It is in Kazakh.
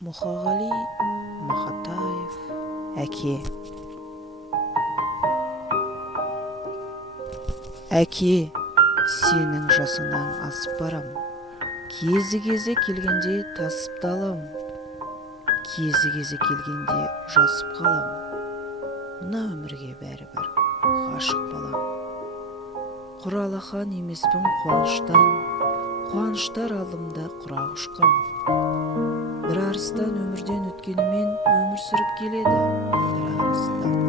Мұқағали Мақатаев. Әке. Әке, сенің жасыңнан асып барам, кезі келгенде тасып далам, кезі келгенде жасып қалам, мына өмірге бәрібір ғашық балам. Құралақан емеспін қуаныштан, қуаныштар алдымда құрақ ұшқан. Bir арыстан өмірден өткенімен өмір сүріп келеді, бір арыстан